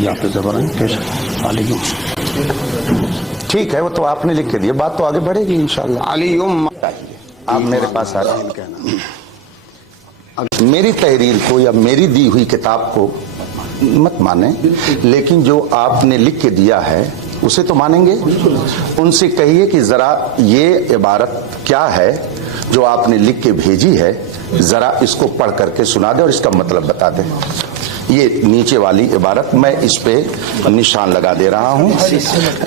यहाँ पे जबर है ठीक है, वो तो आपने लिख के दिया, बात तो आगे बढ़ेगी इंशाल्लाह। आप मेरे पास आ रहे मेरी तहरीर को या मेरी दी हुई किताब को मत माने, लेकिन जो आपने लिख के दिया है उसे तो मानेंगे। उनसे कहिए कि जरा ये इबारत क्या है जो आपने लिख के भेजी है, जरा इसको पढ़ करके सुना दे और इसका मतलब बता दे। ये नीचे वाली इबारत मैं इस पे निशान लगा दे रहा हूं।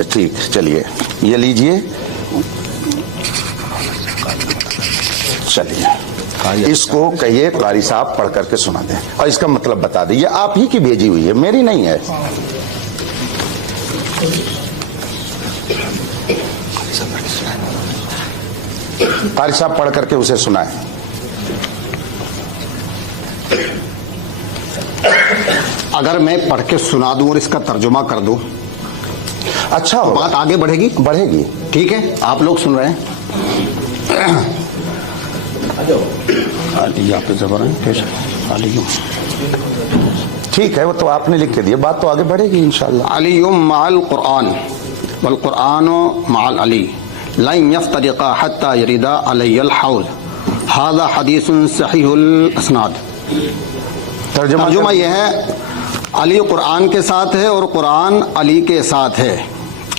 ठीक, चलिए ये लीजिए, चलिए इसको कहिए कारी साहब पढ़ करके सुना दें और इसका मतलब बता दें। ये आप ही की भेजी हुई है, मेरी नहीं है। कारी साहब पढ़ करके उसे सुनाएं। अगर मैं पढ़ के सुना दूं और इसका तर्जुमा कर दूं, अच्छा होगा, बात आगे बढ़ेगी। बढ़ेगी, ठीक है, आप लोग सुन रहे हैं। यहाँ पे जबर है ठीक है, वो तो आपने लिख के दिया, बात तो आगे बढ़ेगी इंशाल्लाह। अलीयुम माल कुरान वल कुरानो माल अली लम यफ्तरिका हत्ता यरिदा अलैयल हौज हाज़ा हदीसुन सहीहुल असनाद। तर्जुमा यह है, अली कुरान के साथ है और कुरान अली के साथ है।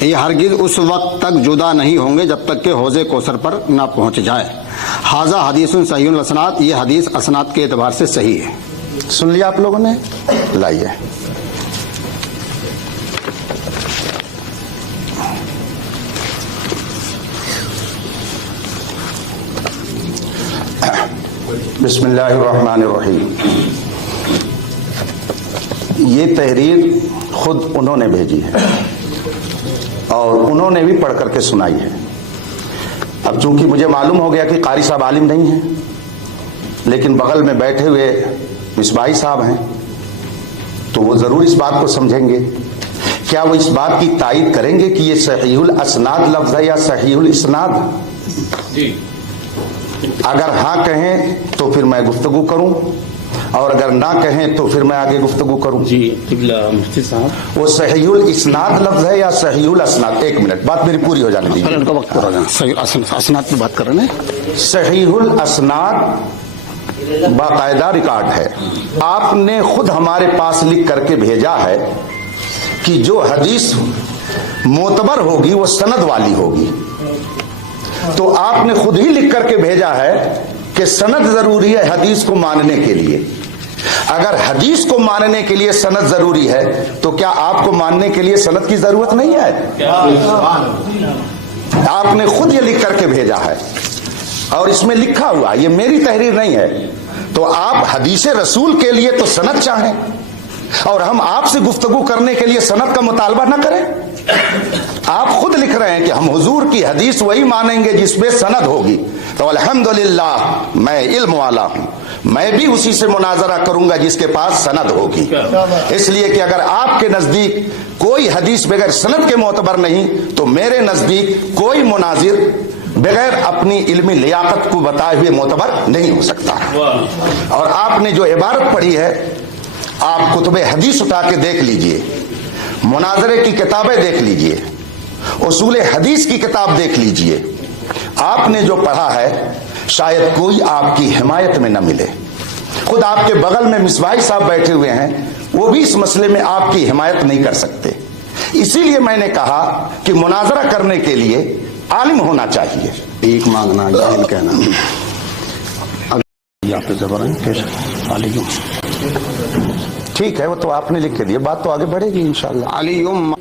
ये हरगिज उस वक्त तक जुदा नहीं होंगे जब तक कि हौज़े कौसर पर ना पहुंच जाए। हाज़ा हदीसुन सहीहुल असनाद, ये हदीस असनाद के एतबार से सही है। सुन लिया आप लोगों ने, लाइए। बिस्मिल्लाहिर्रहमानिर्रहीम। ये तहरीर खुद उन्होंने भेजी है और उन्होंने भी पढ़ करके सुनाई है। अब चूंकि मुझे मालूम हो गया कि कारी साहब आलिम नहीं हैं, लेकिन बगल में बैठे हुए मिसबाही साहब हैं, तो वो जरूर इस बात को समझेंगे। क्या वो इस बात की तायीद करेंगे कि ये सहीहुल असनाद लफ्ज है या सहीहुल इसनाद? जी। अगर हाँ कहें तो फिर मैं गुफ्तगू करूं, और अगर ना कहें तो फिर मैं आगे गुफ्तगू करूं। जी मुफ्ती साहब, वो सहीहुल इसनाद लफ्ज है या सहीहुल असनाद? एक मिनट, बात मेरी पूरी हो जाने दीजिए। असनाद की बात कर रहे हैं। सहीहुल असनाद बाकायदा रिकॉर्ड है, आपने खुद हमारे पास लिख करके भेजा है कि जो हदीस मोतबर होगी वो सनद वाली होगी। तो आपने खुद ही लिख करके भेजा है कि सनद जरूरी है हदीस को मानने के लिए। अगर हदीस को मानने के लिए सनद जरूरी है तो क्या आपको मानने के लिए सनद की जरूरत नहीं है? आपने खुद ये लिख करके भेजा है और इसमें लिखा हुआ, ये मेरी तहरीर नहीं है। तो आप हदीस रसूल के लिए तो सनद चाहें और हम आपसे गुफ्तगू करने के लिए सनद का मुतालबा न करें। आप खुद लिख रहे हैं कि हम हुजूर की हदीस वही मानेंगे जिसमें सनद होगी। तो अल्हम्दुलिल्लाह मैं इल्म वाला हूं, मैं भी उसी से मुनाजरा करूंगा जिसके पास सनद होगी। इसलिए कि अगर आपके नजदीक कोई हदीस बगैर सनद के मोतबर नहीं, तो मेरे नजदीक कोई मुनाजिर बगैर अपनी इल्मी लियाकत को बताए हुए मोतबर नहीं हो सकता। और आपने जो इबारत पढ़ी है, आप कुतुब हदीस उठा के देख लीजिए, मुनाजरे की किताबें देख लीजिए, उसूल हदीस की किताब देख लीजिए। आपने जो पढ़ा है शायद कोई आपकी हिमायत में न मिले। खुद आपके बगल में मिसबाही साहब बैठे हुए हैं, वो भी इस मसले में आपकी हिमायत नहीं कर सकते। इसीलिए मैंने कहा कि मुनाजरा करने के लिए आलिम होना चाहिए। एक मांगना, जाहिल कहना। यहाँ पे जबर है ठीक है, वो तो आपने लिख के दिया, बात तो आगे बढ़ेगी इंशाल्लाह। अलीयुम